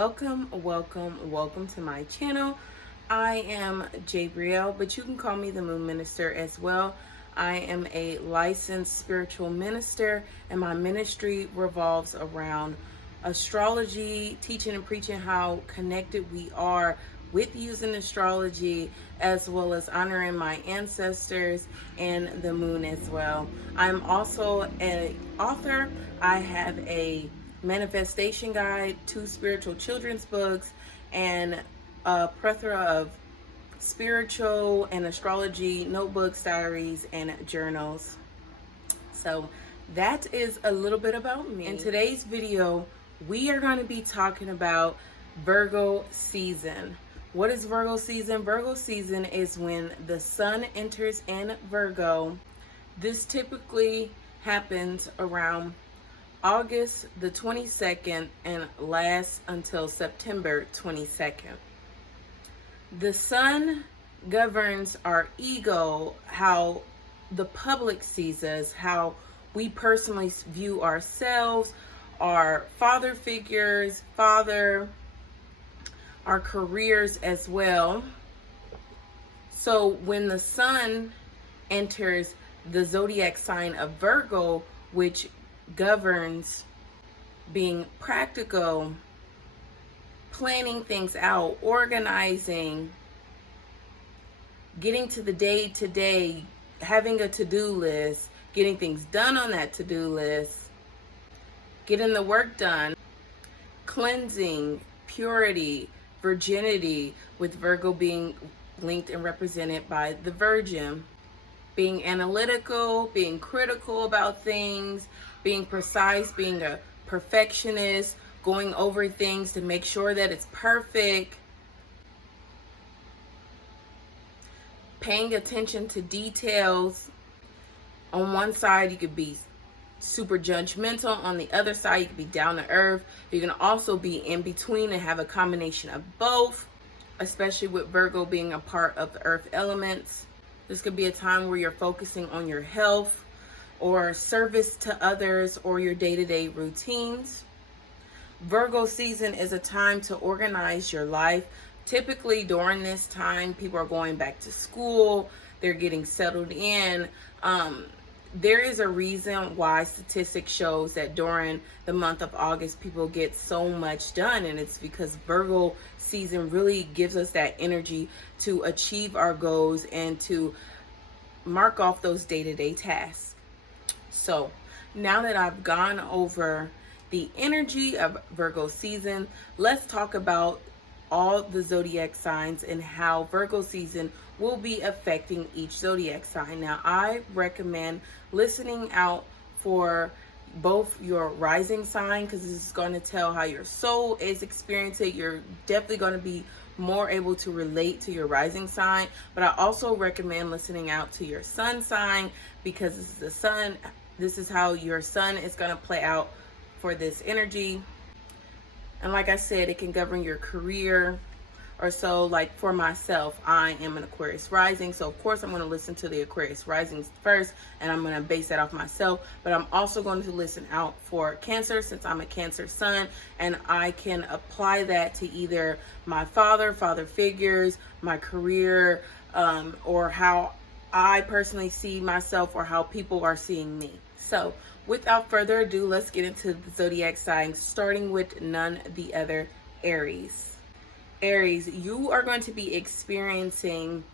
Welcome to my channel. I am Jabrielle, but you can call me the Moon Minister as well. I am a licensed spiritual minister, and my ministry revolves around astrology, teaching and preaching how connected we are with using astrology, as well as honoring my ancestors and the moon as well. I'm also an author. I have a manifestation guide, 2 spiritual children's books, and a plethora of spiritual and astrology notebooks, diaries, and journals. So that is a little bit about me. In today's video, we are going to be talking about Virgo season. What is Virgo season? Virgo season is when the sun enters in Virgo. This typically happens around August the 22nd and lasts until September 22nd. The sun governs our ego, how the public sees us, how we personally view ourselves, our father figures, our careers as well. So when the sun enters the zodiac sign of Virgo, which governs being practical, planning things out, organizing, getting to the day, having a to-do list, getting things done on that to-do list, getting the work done, cleansing, purity, virginity, with Virgo being linked and represented by the Virgin, being analytical, being critical about things, being precise, being a perfectionist, going over things to make sure that it's perfect, paying attention to details. On one side, you could be super judgmental. On the other side, you could be down to earth. You can also be in between and have a combination of both, especially with Virgo being a part of the earth elements. This could be a time where you're focusing on your health or service to others or your day-to-day routines. Virgo season is a time to organize your life. Typically during this time, people are going back to school, they're getting settled in. There is a reason why statistics shows that during the month of August, people get so much done, and it's because Virgo season really gives us that energy to achieve our goals and to mark off those day-to-day tasks. So now that I've gone over the energy of Virgo season, let's talk about all the zodiac signs and how Virgo season will be affecting each zodiac sign. Now, I recommend listening out for both your rising sign, because this is going to tell how your soul is experiencing. You're definitely going to be more able to relate to your rising sign, but I also recommend listening out to your sun sign, because this is the sun. This is how your sun is going to play out for this energy. And like I said, it can govern your career or so. Like for myself, I am an Aquarius rising, so of course I'm going to listen to the Aquarius risings first, and I'm going to base that off myself. But I'm also going to listen out for Cancer, since I'm a Cancer sun, and I can apply that to either my father figures, my career, or how I personally see myself, or how people are seeing me. So without further ado, let's get into the zodiac signs, starting with none other, Aries. Aries, you are going to be experiencing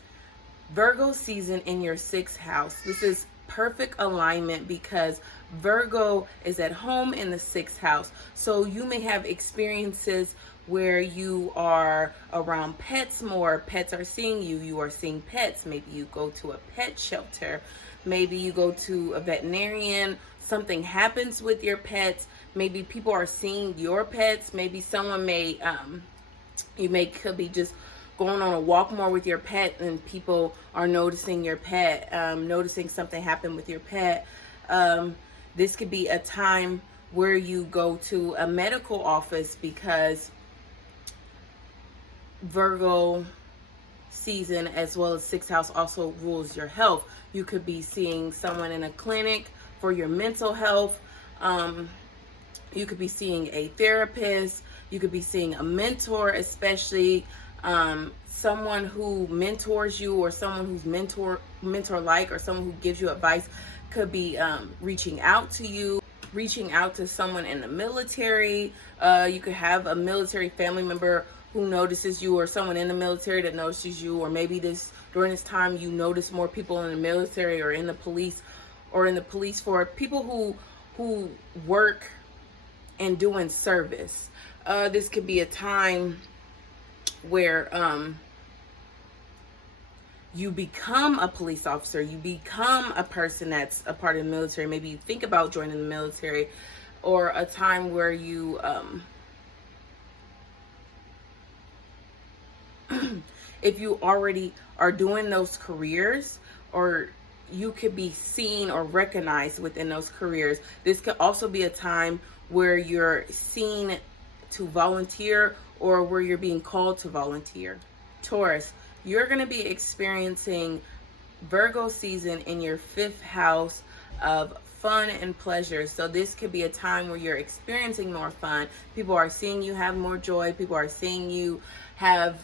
Virgo season in your 6th house. This is perfect alignment because Virgo is at home in the 6th house. So you may have experiences where you are around pets more. Pets are seeing you. You are seeing pets. Maybe you go to a pet shelter. Maybe you go to a veterinarian. Something happens with your pets. Maybe people are seeing your pets. Maybe someone may, could be just going on a walk more with your pet, and people are noticing your pet, noticing something happen with your pet. This could be a time where you go to a medical office, because Virgo season, as well as 6th house, also rules your health. You could be seeing someone in a clinic for your mental health. You could be seeing a therapist. You could be seeing a mentor, especially someone who mentors you, or someone who's mentor like, or someone who gives you advice could be reaching out to you, reaching out to someone in the military. You could have a military family member who notices you, or someone in the military that notices you, or maybe during this time you notice more people in the military or in the police, for people who work and doing service. This could be a time where you become a police officer, you become a person that's a part of the military. Maybe you think about joining the military, or a time where you if you already are doing those careers, or you could be seen or recognized within those careers. This could also be a time where you're seen to volunteer, or where you're being called to volunteer. Taurus, you're going to be experiencing Virgo season in your 5th house of fun and pleasure. So this could be a time where you're experiencing more fun. People are seeing you have more joy. People are seeing you have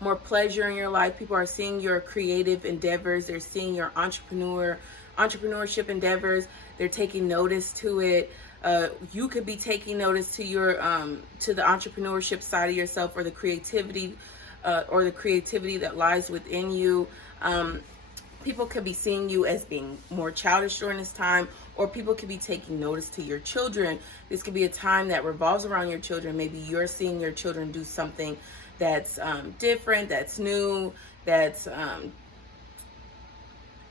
more pleasure in your life. People are seeing your creative endeavors. They're seeing your entrepreneurship endeavors. They're taking notice to it. You could be taking notice to your to the entrepreneurship side of yourself, or the creativity that lies within you. People could be seeing you as being more childish during this time, or people could be taking notice to your children. This could be a time that revolves around your children. Maybe you're seeing your children do something that's different, that's new, that's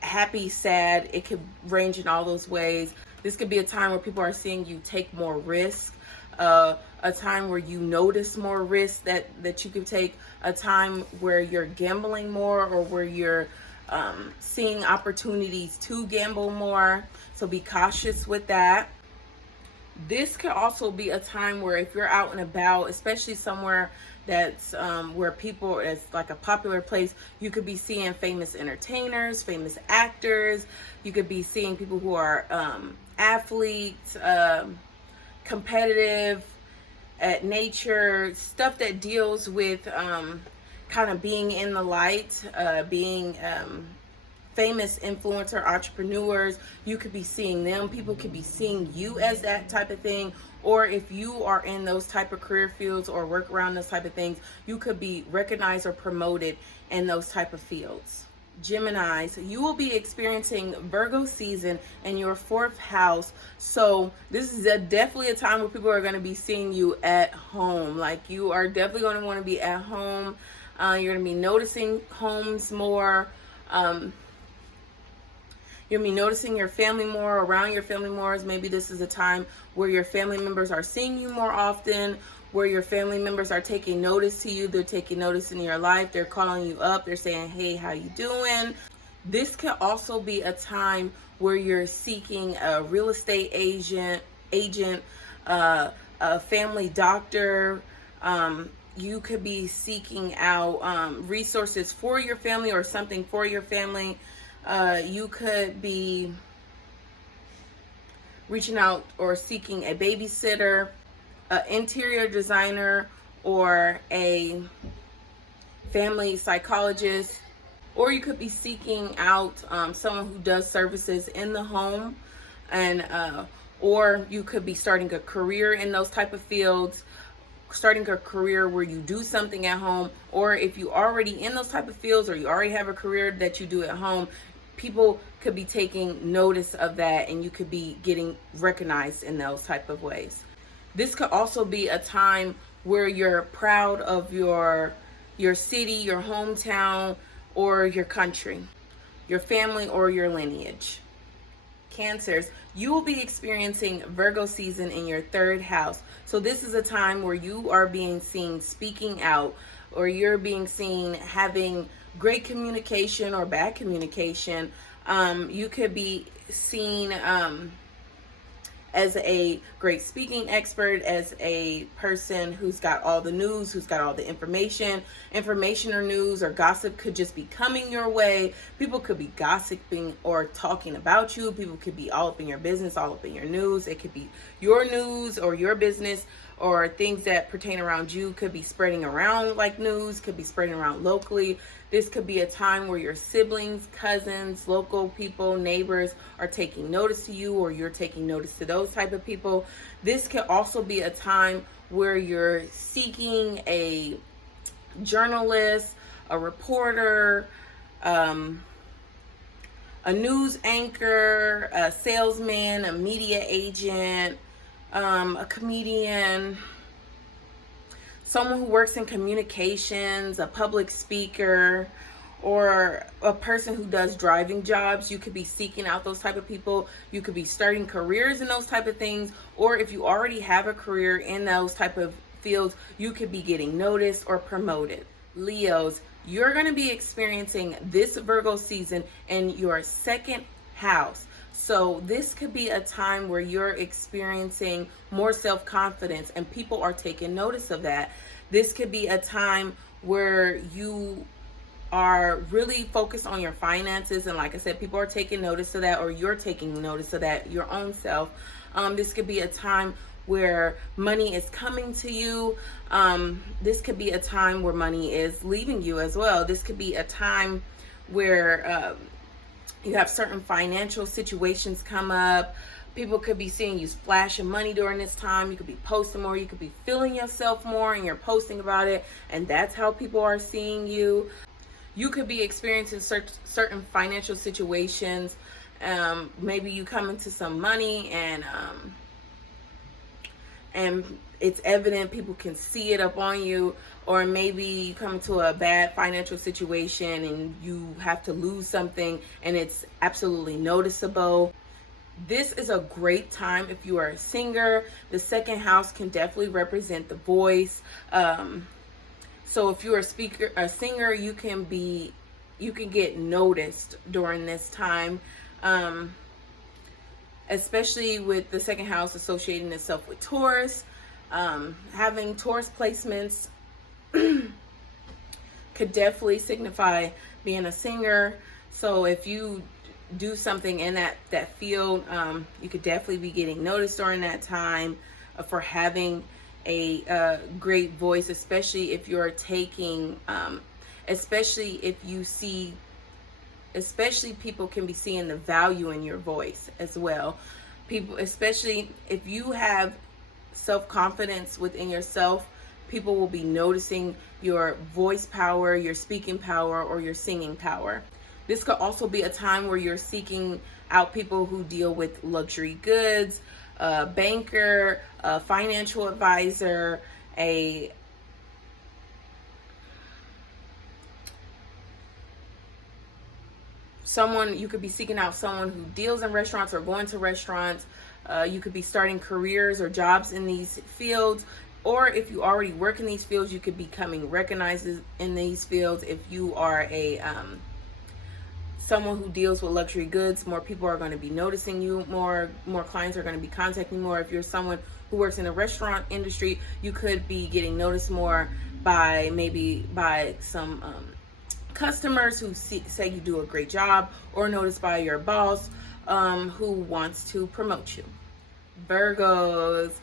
happy, sad. It could range in all those ways. This could be a time where people are seeing you take more risk, a time where you notice more risk that you could take, a time where you're gambling more, or where you're seeing opportunities to gamble more. So be cautious with that. This could also be a time where, if you're out and about, especially somewhere that's where people, it's like a popular place, you could be seeing famous entertainers, famous actors. You could be seeing people who are athletes, competitive at nature, stuff that deals with kind of being in the light, being famous influencer entrepreneurs. You could be seeing them. People could be seeing you as that type of thing. Or if you are in those type of career fields or work around those type of things, you could be recognized or promoted in those type of fields. Geminis, you will be experiencing Virgo season in your 4th house. So this is definitely a time where people are going to be seeing you at home. Like, you are definitely going to want to be at home. You're going to be noticing homes more. You're going to be noticing your family more, around your family more. Maybe this is a time where your family members are seeing you more often, where your family members are taking notice to you. They're taking notice in your life. They're calling you up. They're saying, hey, how you doing? This could also be a time where you're seeking a real estate agent, a family doctor. You could be seeking out resources for your family, or something for your family. You could be reaching out or seeking a babysitter, an interior designer, or a family psychologist. Or you could be seeking out someone who does services in the home, and or you could be starting a career in those type of fields, starting a career where you do something at home. Or if you already in those type of fields, or you already have a career that you do at home, people could be taking notice of that, and you could be getting recognized in those type of ways. This could also be a time where you're proud of your city, your hometown, or your country, your family, or your lineage. Cancers, you will be experiencing Virgo season in your 3rd house. So this is a time where you are being seen speaking out, or you're being seen having great communication or bad communication. You could be seen as a great speaking expert, as a person who's got all the news, who's got all the information or news or gossip could just be coming your way. People could be gossiping or talking about you. People could be all up in your business, all up in your news. It could be your news or your business or things that pertain around you could be spreading around like news, could be spreading around locally. This could be a time where your siblings, cousins, local people, neighbors are taking notice to you, or you're taking notice to those type of people. This could also be a time where you're seeking a journalist, a reporter, a news anchor, a salesman, a media agent, a comedian, someone who works in communications, a public speaker, or a person who does driving jobs. You could be seeking out those type of people. You could be starting careers in those type of things, or if you already have a career in those type of fields, you could be getting noticed or promoted. Leos, you're going to be experiencing this Virgo season in your second house. So this could be a time where you're experiencing more self-confidence and people are taking notice of that. This could be a time where you are really focused on your finances, and like I said, people are taking notice of that, or you're taking notice of that your own self. This could be a time where money is coming to you. This could be a time where money is leaving you as well. This could be a time where you have certain financial situations come up. People could be seeing you splashing money during this time. You could be posting more. You could be feeling yourself more and you're posting about it, and that's how people are seeing you. You could be experiencing certain financial situations. Maybe you come into some money and it's evident, people can see it up on you, or maybe you come into a bad financial situation and you have to lose something and it's absolutely noticeable. This is a great time if you are a singer. The second house can definitely represent the voice. So if you're a singer, you can get noticed during this time. Especially with the second house associating itself with Taurus. Having Taurus placements could definitely signify being a singer. So if you do something in that field, you could definitely be getting noticed during that time for having a great voice, especially if you're taking, especially people can be seeing the value in your voice as well. People, especially if you have self-confidence within yourself, people will be noticing your voice power, your speaking power, or your singing power. This could also be a time where you're seeking out people who deal with luxury goods, a banker, a financial advisor, you could be seeking out someone who deals in restaurants or going to restaurants. You could be starting careers or jobs in these fields, or if you already work in these fields, you could be becoming recognized in these fields. If you are someone who deals with luxury goods, more people are going to be noticing you, more clients are going to be contacting you more. If you're someone who works in the restaurant industry, you could be getting noticed more by some customers who say you do a great job, or noticed by your boss who wants to promote you. Virgos,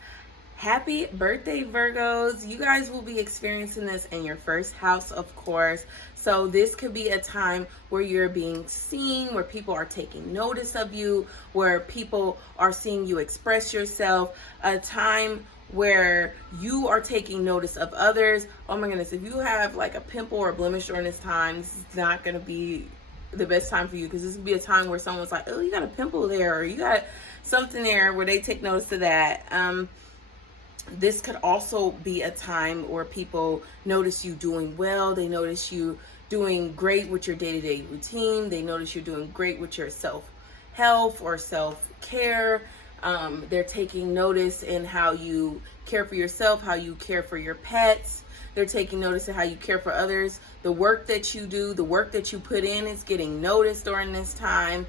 happy birthday, Virgos. You guys will be experiencing this in your first house, of course. So this could be a time where you're being seen, where people are taking notice of you, where people are seeing you express yourself, a time where you are taking notice of others. Oh my goodness, if you have like a pimple or a blemish during this time, this is not going to be the best time for you, because this would be a time where someone's like, oh, you got a pimple there, or you got something there, where they take notice of that. This could also be a time where people notice you doing well. They notice you doing great with your day-to-day routine. They notice you're doing great with your self-health or self-care. They're taking notice in how you care for yourself, how you care for your pets. They're taking notice of how you care for others. The work that you do, the work that you put in is getting noticed during this time.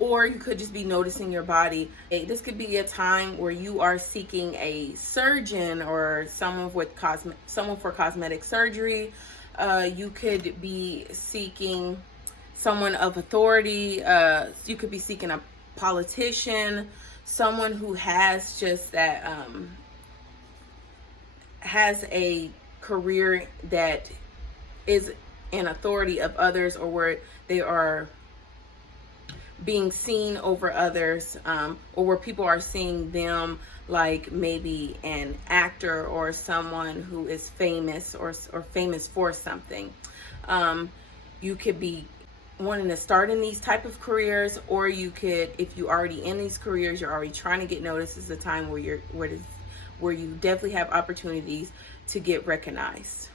Or you could just be noticing your body. This could be a time where you are seeking a surgeon or someone for cosmetic surgery. You could be seeking someone of authority. You could be seeking a politician, someone who has just that has a career that is an authority of others, or where they are being seen over others, or where people are seeing them like maybe an actor or someone who is famous, or famous for something. You could be wanting to start in these type of careers, or you could, if you already in these careers, you're already trying to get noticed. Is the time where you definitely have opportunities to get recognized.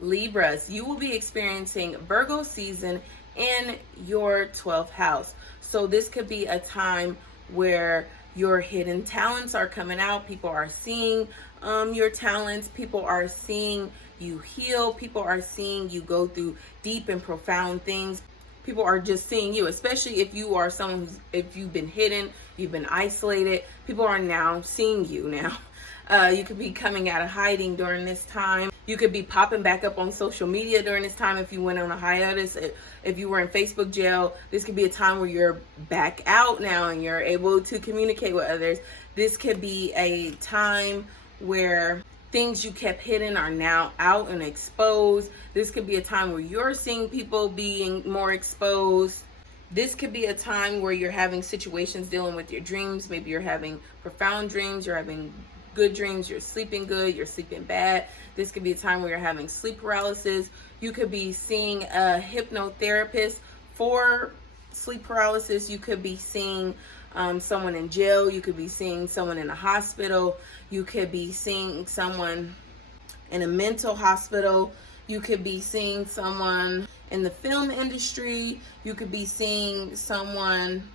Libras, you will be experiencing Virgo season in your 12th house. So this could be a time where your hidden talents are coming out. People are seeing your talents. People are seeing you heal. People are seeing you go through deep and profound things. People are just seeing you, especially if you are someone who's, if you've been hidden, you've been isolated, people are now seeing you now. You could be coming out of hiding during this time. You could be popping back up on social media during this time if you went on a hiatus. If you were in Facebook jail, this could be a time where you're back out now and you're able to communicate with others. This could be a time where things you kept hidden are now out and exposed. This could be a time where you're seeing people being more exposed. This could be a time where you're having situations dealing with your dreams. Maybe you're having profound dreams, you're having good dreams, you're sleeping good, you're sleeping bad. This could be a time where you're having sleep paralysis. You could be seeing a hypnotherapist for sleep paralysis. You could be seeing someone in jail. You could be seeing someone in a hospital. You could be seeing someone in a mental hospital. You could be seeing someone in the film industry. You could be seeing someone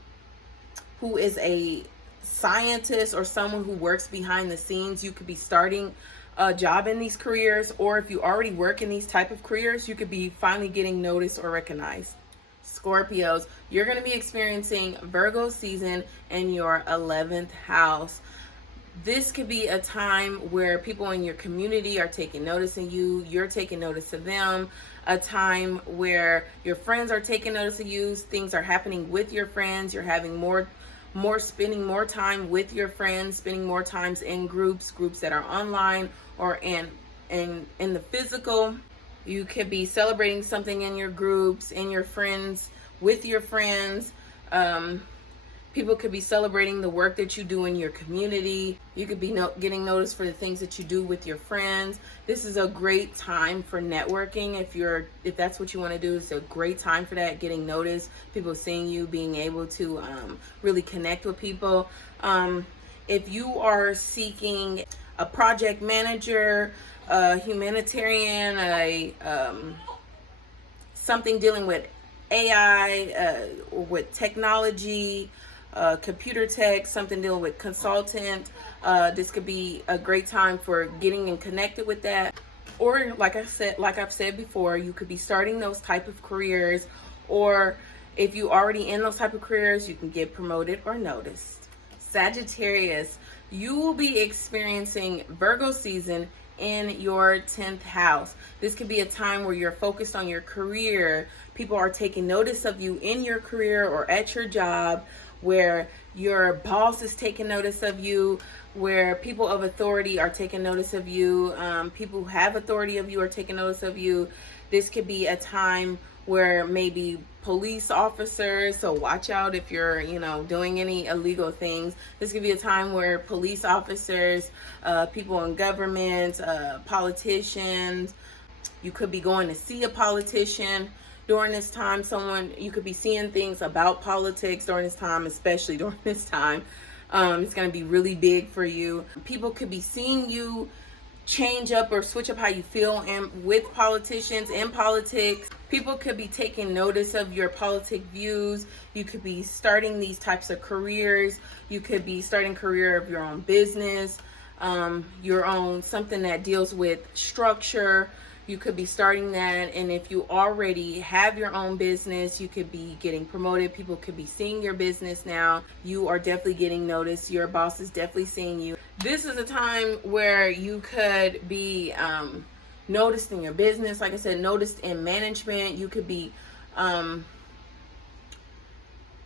who is a scientist or someone who works behind the scenes. You could be starting a job in these careers, or if you already work in these type of careers, you could be finally getting noticed or recognized. Scorpios, you're going to be experiencing Virgo season in your 11th house. This could be a time where people in your community are taking notice of you, you're taking notice of them, a time where your friends are taking notice of you, things are happening with your friends, you're having more spending more time with your friends, spending more times in groups that are online or in the physical. You could be celebrating something in your groups, in your friends, with your friends. People could be celebrating the work that you do in your community. You could be getting noticed for the things that you do with your friends. This is a great time for networking. If that's what you want to do, it's a great time for that, getting noticed, people seeing you, being able to really connect with people. If you are seeking a project manager, a humanitarian, something dealing with AI, or with technology, computer tech, something dealing with consultant, this could be a great time for getting and connected with that. Or like I've said before, you could be starting those type of careers, or if you already in those type of careers, you can get promoted or noticed. Sagittarius, you will be experiencing Virgo season in your 10th house. This could be a time where you're focused on your career. People are taking notice of you in your career or at your job, where your boss is taking notice of you, where people of authority are taking notice of you, people who have authority of you are taking notice of you. This could be a time where maybe police officers, so watch out if you're, doing any illegal things. This could be a time where police officers, people in government, politicians, you could be going to see a politician during this time. You could be seeing things about politics during this time, especially during this time. It's going to be really big for you. People could be seeing you change up or switch up how you feel with politicians in politics. People could be taking notice of your politic views. You could be starting these types of careers. You could be starting a career of your own business, your own something that deals with structure. You could be starting that, and if you already have your own business, you could be getting promoted. People could be seeing your business now. You are definitely getting noticed. Your boss is definitely seeing you. This is a time where you could be noticed in your business. Like I said, noticed in management. You could be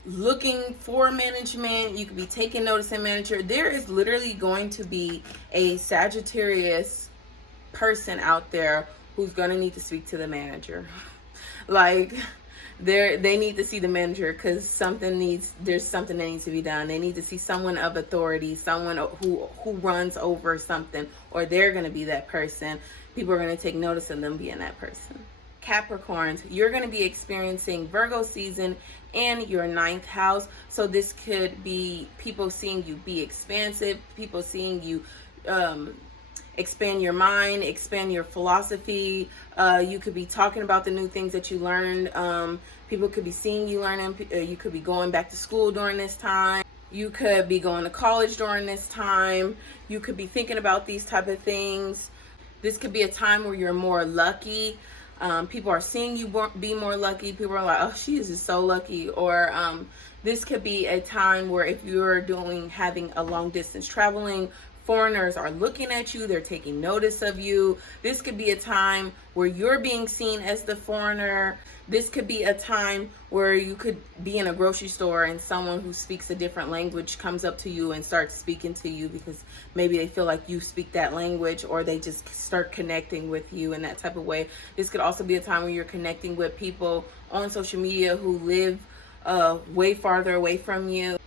looking for management. You could be taking notice in manager. There is literally going to be a Sagittarius person out there who's going to need to speak to the manager. Like, they need to see the manager because there's something that needs to be done. They need to see someone of authority, someone who runs over something, or they're going to be that person. People are going to take notice of them being that person. Capricorns, you're going to be experiencing Virgo season in your 9th house. So this could be people seeing you be expansive, people seeing you expand your mind, expand your philosophy. You could be talking about the new things that you learned. People could be seeing you learning. You could be going back to school during this time. You could be going to college during this time. You could be thinking about these type of things. This could be a time where you're more lucky. People are seeing you be more lucky. People are like, oh, she is just so lucky. Or this could be a time where if you're having a long distance traveling, foreigners are looking at you, they're taking notice of you. This could be a time where you're being seen as the foreigner. This could be a time where you could be in a grocery store and someone who speaks a different language comes up to you and starts speaking to you because maybe they feel like you speak that language, or they just start connecting with you in that type of way. This could also be a time where you're connecting with people on social media who live way farther away from you.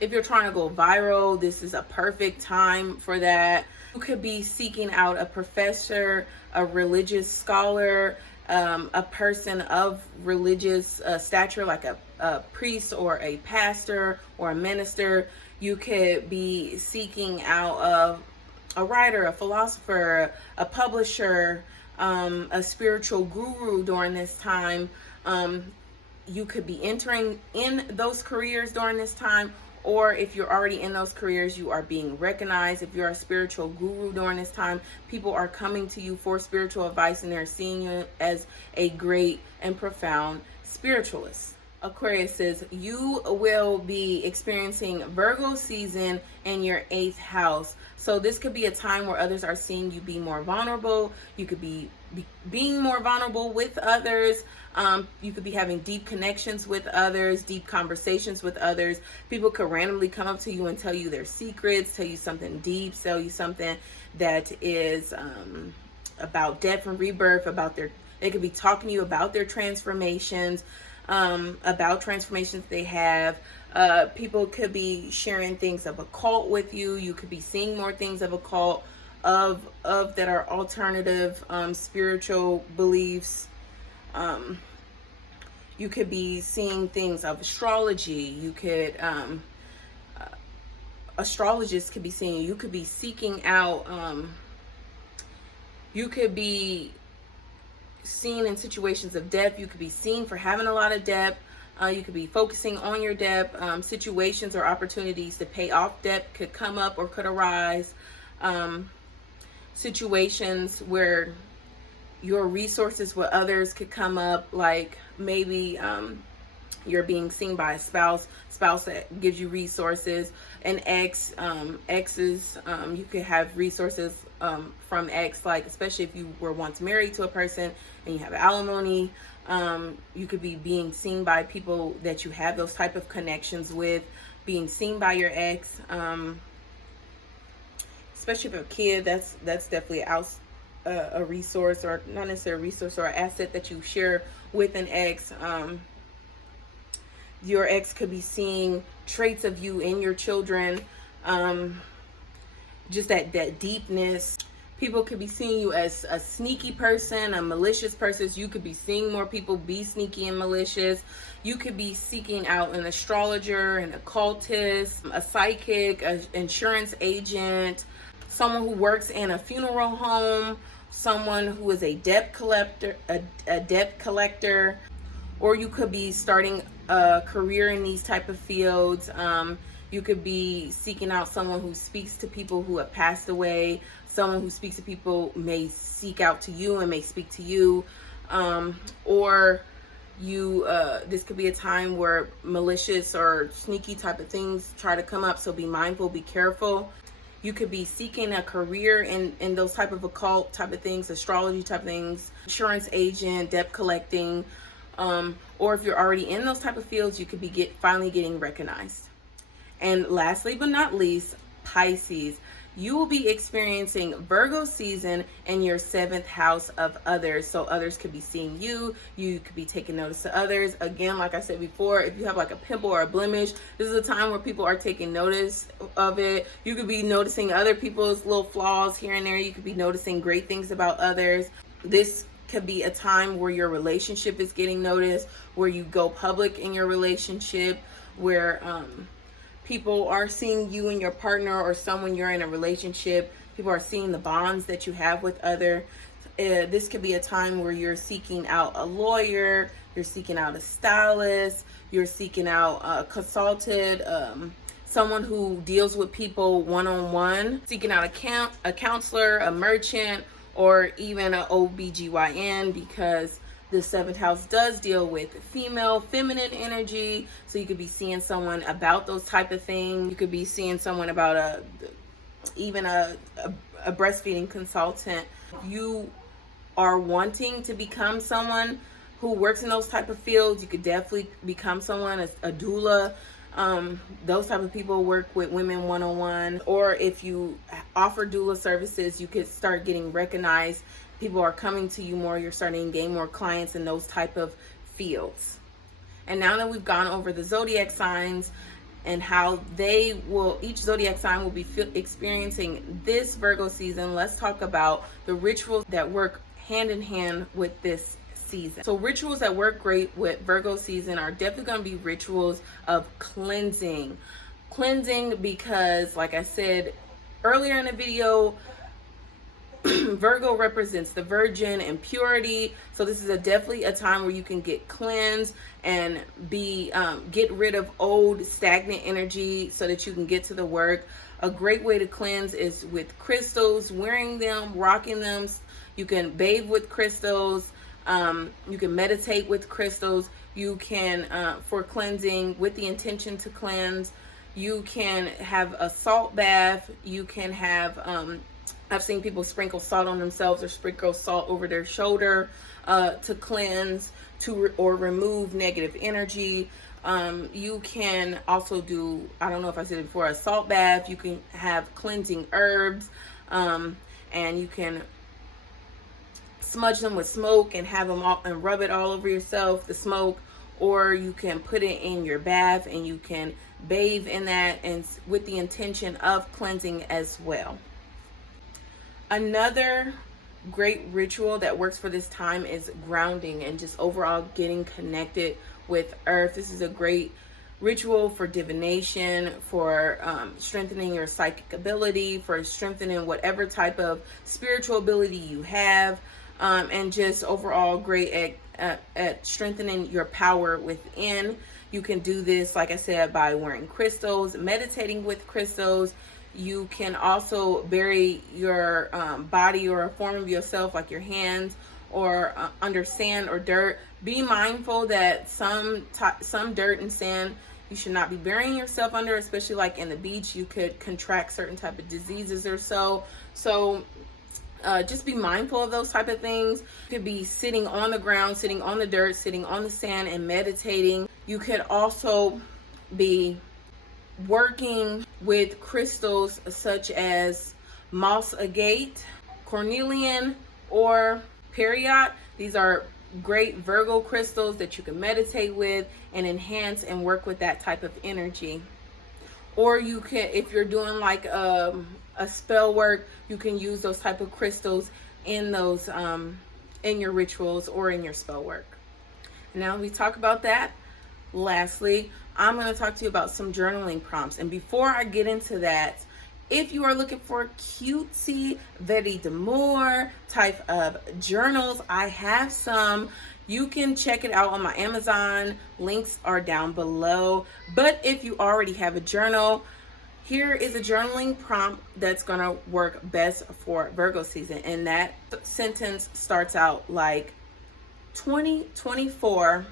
If you're trying to go viral, this is a perfect time for that. You could be seeking out a professor, a religious scholar, a person of religious stature, like a priest or a pastor or a minister. You could be seeking out a writer, a philosopher, a publisher, a spiritual guru during this time. You could be entering in those careers during this time. Or if you're already in those careers, you are being recognized. If you're a spiritual guru during this time, people are coming to you for spiritual advice and they're seeing you as a great and profound spiritualist. Aquarius says you will be experiencing Virgo season in your 8th house. So this could be a time where others are seeing you be more vulnerable. You could be being more vulnerable with others. You could be having deep connections with others, deep conversations with others. People could randomly come up to you and tell you their secrets, tell you something deep, tell you something that is about death and rebirth, they could be talking to you about their transformations, about transformations they have. People could be sharing things of occult with you. You could be seeing more things of occult, of that are alternative spiritual beliefs. You could be seeing things of astrology. You could astrologists could be seeing you. Could be seeking out you could be seen in situations of debt. You could be seen for having a lot of debt. You could be focusing on your debt. Situations or opportunities to pay off debt could come up or could arise. Situations where your resources with others could come up, like maybe you're being seen by a spouse that gives you resources, an exes, you could have resources from ex, like especially if you were once married to a person and you have alimony. You could be being seen by people that you have those type of connections with, being seen by your ex, especially for a kid. That's definitely a resource, or not necessarily a resource, or an asset that you share with an ex. Your ex could be seeing traits of you in your children, just that deepness. People could be seeing you as a sneaky person, a malicious person. You could be seeing more people be sneaky and malicious. You could be seeking out an astrologer, an occultist, a psychic, an insurance agent, someone who works in a funeral home, someone who is a debt collector, or you could be starting a career in these type of fields. You could be seeking out someone who speaks to people who have passed away. Someone who speaks to people may seek out to you and may speak to you. Or you, this could be a time where malicious or sneaky type of things try to come up. So be mindful, be careful. You could be seeking a career in those type of occult type of things, astrology type of things, insurance agent, debt collecting. or if you're already in those type of fields, you could be finally getting recognized. And lastly but not least, Pisces. You will be experiencing Virgo season in your 7th house of others. So others could be seeing you. You could be taking notice to others. Again, like I said before, if you have like a pimple or a blemish, this is a time where people are taking notice of it. You could be noticing other people's little flaws here and there. You could be noticing great things about others. This could be a time where your relationship is getting noticed, where you go public in your relationship, where people are seeing you and your partner or someone you're in a relationship. People are seeing the bonds that you have with other. This could be a time where you're seeking out a lawyer, you're seeking out a stylist, you're seeking out a consultant, someone who deals with people one-on-one, seeking out a counselor, a merchant, or even an OBGYN, because the 7th house does deal with feminine energy. So you could be seeing someone about those type of things. You could be seeing someone about even a breastfeeding consultant. You are wanting to become someone who works in those type of fields. You could definitely become someone, a doula. Those type of people work with women one-on-one. Or if you offer doula services, you could start getting recognized. People are coming to you more. You're starting to gain more clients in those type of fields. And now that we've gone over the zodiac signs and how each zodiac sign will be experiencing this Virgo season, let's talk about the rituals that work hand in hand with this season. So rituals that work great with Virgo season are definitely going to be rituals of cleansing. Cleansing because, like I said earlier in the video, Virgo represents the virgin and purity. So this is definitely a time where you can get cleansed and get rid of old stagnant energy so that you can get to the work. A great way to cleanse is with crystals, wearing them, rocking them. You can bathe with crystals. You can meditate with crystals. You can, for cleansing, with the intention to cleanse, you can have a salt bath. You can have, I've seen people sprinkle salt on themselves or sprinkle salt over their shoulder to cleanse or remove negative energy. You can also do, I don't know if I said it before, a salt bath. You can have cleansing herbs, and you can smudge them with smoke and have them all and rub it all over yourself, the smoke, or you can put it in your bath and you can bathe in that and with the intention of cleansing as well. Another great ritual that works for this time is grounding and just overall getting connected with earth. This is a great ritual for divination, for strengthening your psychic ability, for strengthening whatever type of spiritual ability you have, and just overall great at strengthening your power within. You can do this, like I said, by wearing crystals, meditating with crystals. You can also bury your body or a form of yourself, like your hands, or under sand or dirt. Be mindful that some dirt and sand you should not be burying yourself under, especially like in the beach. You could contract certain type of diseases or so. So just be mindful of those type of things. You could be sitting on the ground, sitting on the dirt, sitting on the sand and meditating. You could also be working with crystals such as moss agate, cornelian, or period. These are great Virgo crystals that you can meditate with and enhance and work with that type of energy. Or you can, if you're doing like a spell work, you can use those type of crystals in those in your rituals or in your spell work. Now we talk about that. Lastly, I'm going to talk to you about some journaling prompts. And before I get into that, if you are looking for cutesy, very d'amour type of journals, I have some. You can check it out on my Amazon. Links are down below. But if you already have a journal, here is a journaling prompt that's going to work best for Virgo season. And that sentence starts out like 2024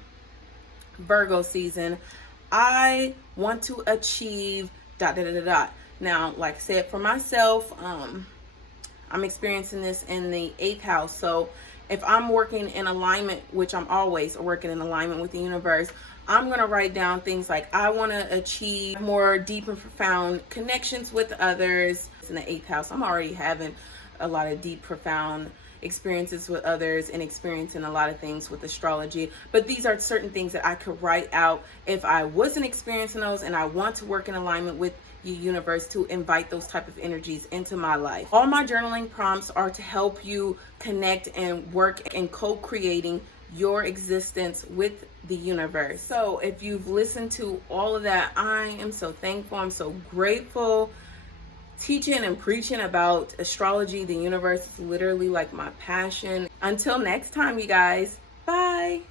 Virgo season. I want to achieve ... Now, like I said, for myself, I'm experiencing this in the 8th house. So If I'm working in alignment, which I'm always working in alignment with the universe, I'm going to write down things like I want to achieve more deep and profound connections with others. It's in the 8th house. I'm already having a lot of deep, profound experiences with others and experiencing a lot of things with astrology. But these are certain things that I could write out if I wasn't experiencing those and I want to work in alignment with the universe to invite those type of energies into my life. All my journaling prompts are to help you connect and work in co-creating your existence with the universe. So if you've listened to all of that, I am so thankful. I'm so grateful. Teaching and preaching about astrology, the universe, is literally like my passion. Until next time, you guys. Bye.